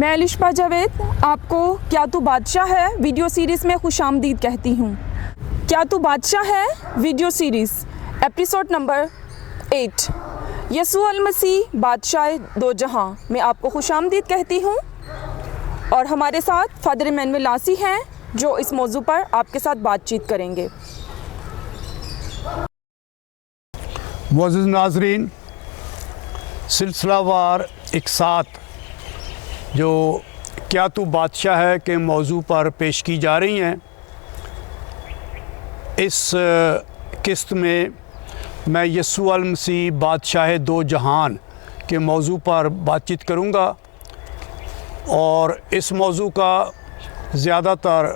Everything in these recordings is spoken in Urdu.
میں الشبہ جاوید آپ کو کیا تو بادشاہ ہے ویڈیو سیریز میں خوش آمدید کہتی ہوں۔ کیا تو بادشاہ ہے ویڈیو سیریز ایپیسوڈ نمبر 8 یسوع المسیح بادشاہ دو جہاں میں آپ کو خوش آمدید کہتی ہوں، اور ہمارے ساتھ فادر ایمینول لاسی ہیں جو اس موضوع پر آپ کے ساتھ بات چیت کریں گے۔ معزز ناظرین، سلسلہ وار ایک ساتھ جو کیا تو بادشاہ ہے کے موضوع پر پیش کی جا رہی ہیں، اس قسط میں میں یسوع المسیح بادشاہ دو جہان کے موضوع پر بات چیت کروں گا، اور اس موضوع کا زیادہ تر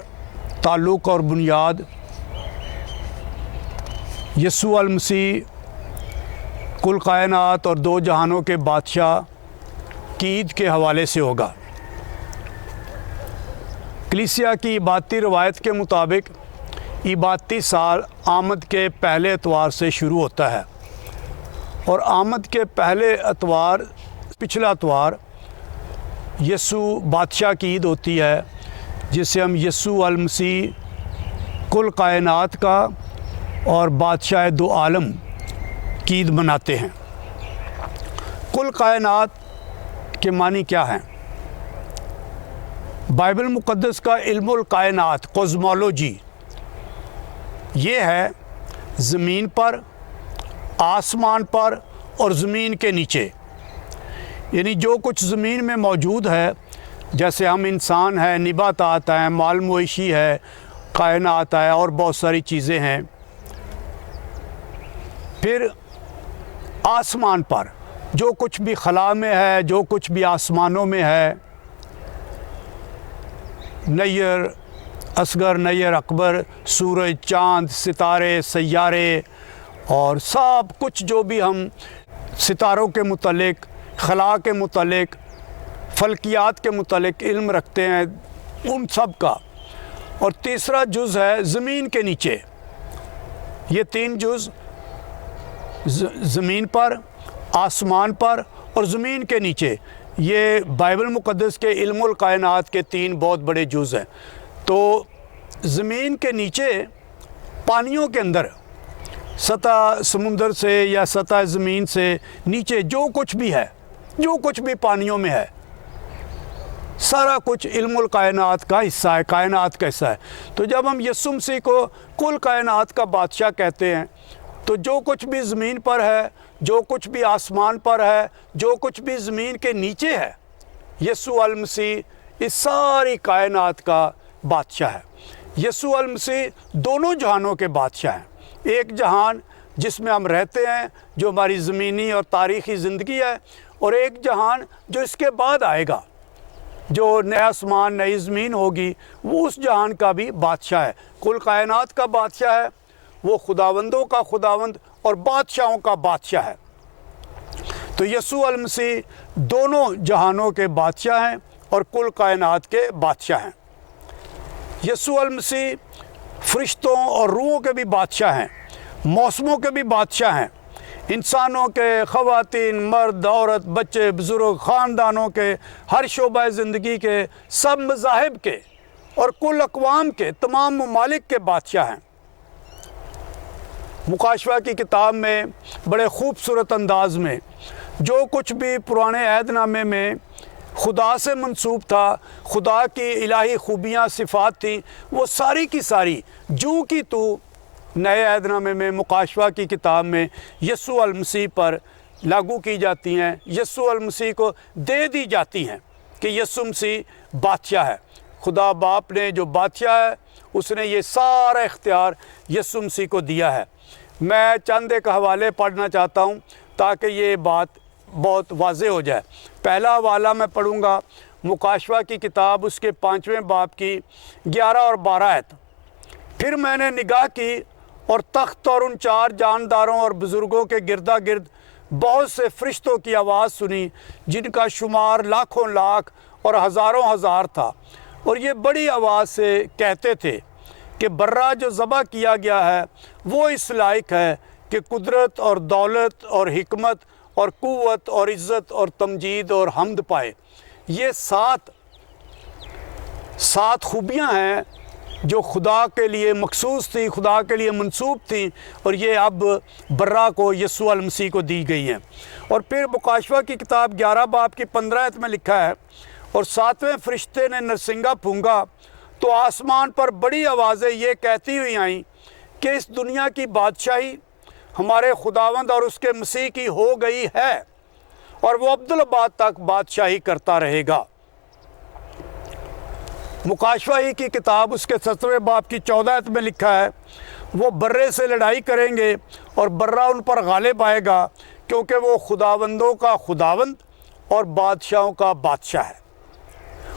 تعلق اور بنیاد یسوع المسیح کل کائنات اور دو جہانوں کے بادشاہ کی عید کے حوالے سے ہوگا۔ کلیسیا کی عبادتی روایت کے مطابق عبادتی سال آمد کے پہلے اتوار سے شروع ہوتا ہے، اور آمد کے پہلے اتوار پچھلا اتوار یسوع بادشاہ کی عید ہوتی ہے، جسے ہم یسوع المسیح کل کائنات کا اور بادشاہ دو عالم کی عید مناتے ہیں۔ کل کائنات کے معنی کیا ہیں؟ بائبل مقدس کا علم الکائنات کوزمولوجی یہ ہے زمین پر، آسمان پر اور زمین کے نیچے، یعنی جو کچھ زمین میں موجود ہے، جیسے ہم انسان ہیں، نباتات ہیں، مال مویشی ہے، کائنات ہے اور بہت ساری چیزیں ہیں۔ پھر آسمان پر جو کچھ بھی خلا میں ہے، جو کچھ بھی آسمانوں میں ہے، نیر اصغر، نیر اکبر، سورج، چاند، ستارے، سیارے اور سب کچھ جو بھی ہم ستاروں کے متعلق، خلا کے متعلق، فلکیات کے متعلق علم رکھتے ہیں، ان سب کا۔ اور تیسرا جز ہے زمین کے نیچے۔ یہ تین جز زمین پر، آسمان پر اور زمین کے نیچے، یہ بائبل مقدس کے علم الکائنات کے تین بہت بڑے جز ہیں۔ تو زمین کے نیچے، پانیوں کے اندر، سطح سمندر سے یا سطح زمین سے نیچے جو کچھ بھی ہے، جو کچھ بھی پانیوں میں ہے، سارا کچھ علم الکائنات کا حصہ ہے، کائنات کا حصہ ہے۔ تو جب ہم یسوع مسیح کو کل کائنات کا بادشاہ کہتے ہیں، تو جو کچھ بھی زمین پر ہے، جو کچھ بھی آسمان پر ہے، جو کچھ بھی زمین کے نیچے ہے، یسوع المسیح اس ساری کائنات کا بادشاہ ہے۔ یسوع المسیح دونوں جہانوں کے بادشاہ ہیں۔ ایک جہان جس میں ہم رہتے ہیں، جو ہماری زمینی اور تاریخی زندگی ہے، اور ایک جہان جو اس کے بعد آئے گا، جو نیا آسمان، نئی زمین ہوگی، وہ اس جہان کا بھی بادشاہ ہے۔ کل کائنات کا بادشاہ ہے، وہ خداوندوں کا خداوند اور بادشاہوں کا بادشاہ ہے۔ تو یسوع المسیح دونوں جہانوں کے بادشاہ ہیں اور کل کائنات کے بادشاہ ہیں۔ یسوع المسیح فرشتوں اور روحوں کے بھی بادشاہ ہیں، موسموں کے بھی بادشاہ ہیں، انسانوں کے، خواتین، مرد، عورت، بچے، بزرگ، خاندانوں کے، ہر شعبہ زندگی کے، سب مذاہب کے اور کل اقوام کے، تمام ممالک کے بادشاہ ہیں۔ مکاشفہ کی کتاب میں بڑے خوبصورت انداز میں جو کچھ بھی پرانے عہد نامے میں خدا سے منسوب تھا، خدا کی الہی خوبیاں، صفات تھیں، وہ ساری کی ساری جو کی تو نئے عہد نامے میں، مکاشفہ کی کتاب میں یسوع المسیح پر لاگو کی جاتی ہیں، یسوع المسیح کو دے دی جاتی ہیں کہ یسوع مسیح بادشاہ ہے۔ خدا باپ نے جو بادشاہ ہے، اس نے یہ سارا اختیار یسوع مسیح کو دیا ہے۔ میں چند ایک حوالے پڑھنا چاہتا ہوں تاکہ یہ بات بہت واضح ہو جائے۔ پہلا حوالہ میں پڑھوں گا مکاشفہ کی کتاب، اس کے 5ویں باب کی 11 اور 12 آیت۔ پھر میں نے نگاہ کی اور تخت اور ان 4 جانداروں اور بزرگوں کے گردا گرد بہت سے فرشتوں کی آواز سنی، جن کا شمار لاکھوں لاکھ اور ہزاروں ہزار تھا، اور یہ بڑی آواز سے کہتے تھے کہ برہ جو ذبح کیا گیا ہے وہ اس لائق ہے کہ قدرت اور دولت اور حکمت اور قوت اور عزت اور تمجید اور حمد پائے، یہ سات خوبیاں ہیں جو خدا کے لیے مخصوص تھی، خدا کے لیے منسوب تھیں، اور یہ اب برا کو، یسوع المسیح کو دی گئی ہیں۔ اور پھر مکاشفہ کی کتاب 11 باب کی 15 آیت میں لکھا ہے، اور 7ویں فرشتے نے نرسنگا پھونکا تو آسمان پر بڑی آوازیں یہ کہتی ہوئی آئیں کہ اس دنیا کی بادشاہی ہمارے خداوند اور اس کے مسیح کی ہو گئی ہے، اور وہ ابدالآباد تک بادشاہی کرتا رہے گا۔ مکاشفہ ہی کی کتاب اس کے 7ویں باب کی 14 آیت میں لکھا ہے، وہ برے سے لڑائی کریں گے اور برا ان پر غالب آئے گا، کیونکہ وہ خداوندوں کا خداوند اور بادشاہوں کا بادشاہ ہے۔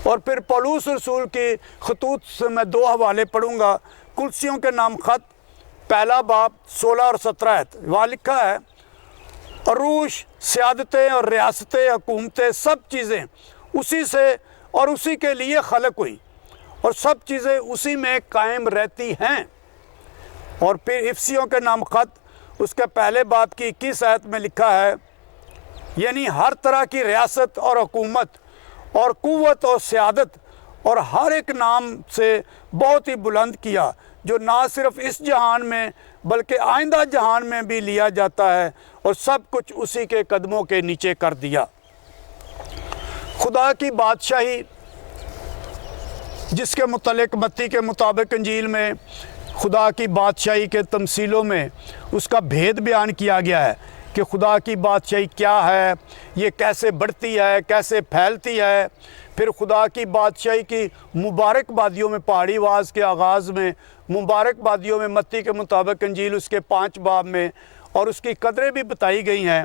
اور پھر پولس رسول کی خطوط سے میں 2 حوالے پڑھوں گا۔ کلسیوں کے نام خط 1 باب 16 اور 17 آیت، وہاں لکھا ہے، عروش، سیادتیں اور ریاستیں، حکومتیں، سب چیزیں اسی سے اور اسی کے لیے خلق ہوئی، اور سب چیزیں اسی میں قائم رہتی ہیں۔ اور پھر افسیوں کے نام خط اس کے 1 باب کی 21 آیت میں لکھا ہے، یعنی ہر طرح کی ریاست اور حکومت اور قوت اور سیادت اور ہر ایک نام سے بہت ہی بلند کیا، جو نہ صرف اس جہان میں بلکہ آئندہ جہان میں بھی لیا جاتا ہے، اور سب کچھ اسی کے قدموں کے نیچے کر دیا۔ خدا کی بادشاہی، جس کے متعلق متی کے مطابق انجیل میں خدا کی بادشاہی کے تمثیلوں میں اس کا بھید بیان کیا گیا ہے کہ خدا کی بادشاہی کیا ہے، یہ کیسے بڑھتی ہے، کیسے پھیلتی ہے۔ پھر خدا کی بادشاہی کی مبارک بادیوں میں، پہاڑی واز کے آغاز میں مبارک بادیوں میں متی کے مطابق انجیل اس کے 5 باب میں، اور اس کی قدریں بھی بتائی گئی ہیں۔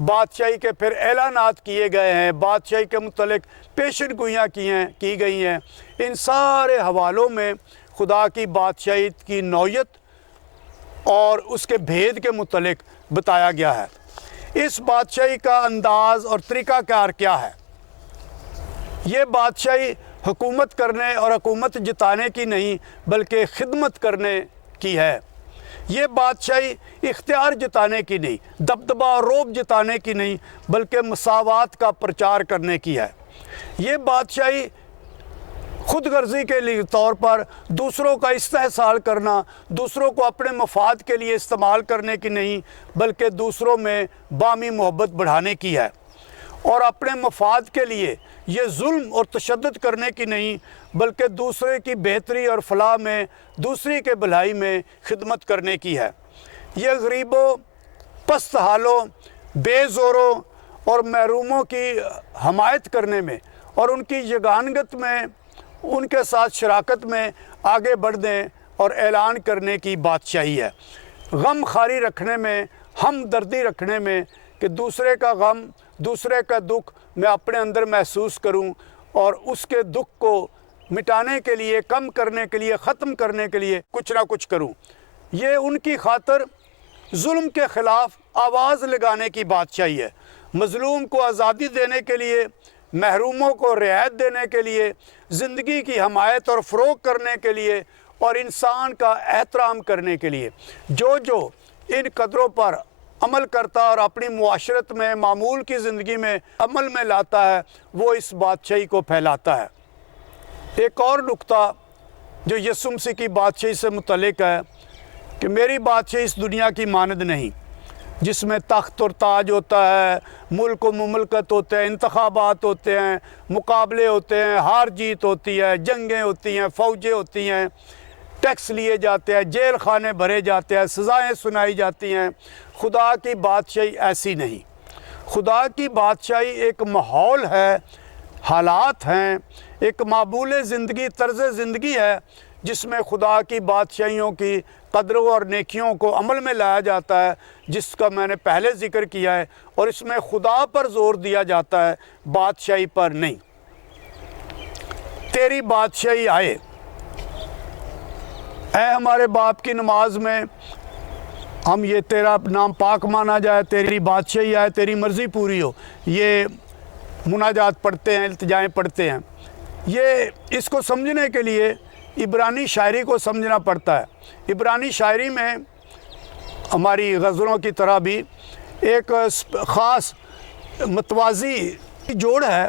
بادشاہی کے پھر اعلانات کیے گئے ہیں، بادشاہی کے متعلق پیشن گوئیاں کی گئی ہیں۔ ان سارے حوالوں میں خدا کی بادشاہی کی نوعیت اور اس کے بھید کے متعلق بتایا گیا ہے۔ اس بادشاہی کا انداز اور طریقہ کار کیا ہے؟ یہ بادشاہی حکومت کرنے اور حکومت جتانے کی نہیں بلکہ خدمت کرنے کی ہے۔ یہ بادشاہی اختیار جتانے کی نہیں، دبدبہ اور رعب جتانے کی نہیں بلکہ مساوات کا پرچار کرنے کی ہے۔ یہ بادشاہی خود غرضی کے لیے طور پر دوسروں کا استحصال کرنا، دوسروں کو اپنے مفاد کے لیے استعمال کرنے کی نہیں بلکہ دوسروں میں باہمی محبت بڑھانے کی ہے۔ اور اپنے مفاد کے لیے یہ ظلم اور تشدد کرنے کی نہیں بلکہ دوسرے کی بہتری اور فلاح میں، دوسری کے بھلائی میں خدمت کرنے کی ہے۔ یہ غریبوں، پست حالوں، بے زوروں اور محروموں کی حمایت کرنے میں اور ان کی یگانگت میں، ان کے ساتھ شراکت میں آگے بڑھنے اور اعلان کرنے کی بادشاہی ہے۔ غم خواری رکھنے میں، ہمدردی رکھنے میں، کہ دوسرے کا غم، دوسرے کا دکھ میں اپنے اندر محسوس کروں اور اس کے دکھ کو مٹانے کے لیے، کم کرنے کے لیے، ختم کرنے کے لیے کچھ نہ کچھ کروں۔ یہ ان کی خاطر ظلم کے خلاف آواز لگانے کی بادشاہی ہے، مظلوم کو آزادی دینے کے لیے، محروموں کو رعایت دینے کے لیے، زندگی کی حمایت اور فروغ کرنے کے لیے، اور انسان کا احترام کرنے کے لیے۔ جو ان قدروں پر عمل کرتا اور اپنی معاشرت میں، معمول کی زندگی میں عمل میں لاتا ہے، وہ اس بادشاہی کو پھیلاتا ہے۔ ایک اور نقطہ جو یسوع مسیح کی بادشاہی سے متعلق ہے کہ میری بادشاہی اس دنیا کی مانند نہیں، جس میں تخت اور تاج ہوتا ہے، ملک و مملکت ہوتے ہیں، انتخابات ہوتے ہیں، مقابلے ہوتے ہیں، ہار جیت ہوتی ہے، جنگیں ہوتی ہیں، فوجیں ہوتی ہیں، ٹیکس لیے جاتے ہیں، جیل خانے بھرے جاتے ہیں، سزائیں سنائی جاتی ہیں۔ خدا کی بادشاہی ایسی نہیں۔ خدا کی بادشاہی ایک ماحول ہے، حالات ہیں، ایک معمول زندگی، طرز زندگی ہے جس میں خدا کی بادشاہیوں کی قدروں اور نیکیوں کو عمل میں لایا جاتا ہے، جس کا میں نے پہلے ذکر کیا ہے، اور اس میں خدا پر زور دیا جاتا ہے، بادشاہی پر نہیں۔ تیری بادشاہی آئے، اے ہمارے باپ کی نماز میں ہم یہ تیرا نام پاک مانا جائے، تیری بادشاہی آئے، تیری مرضی پوری ہو، یہ مناجات پڑھتے ہیں، التجائیں پڑھتے ہیں۔ یہ اس کو سمجھنے کے لیے عبرانی شاعری کو سمجھنا پڑتا ہے۔ عبرانی شاعری میں ہماری غزلوں کی طرح بھی ایک خاص متوازی جوڑ ہے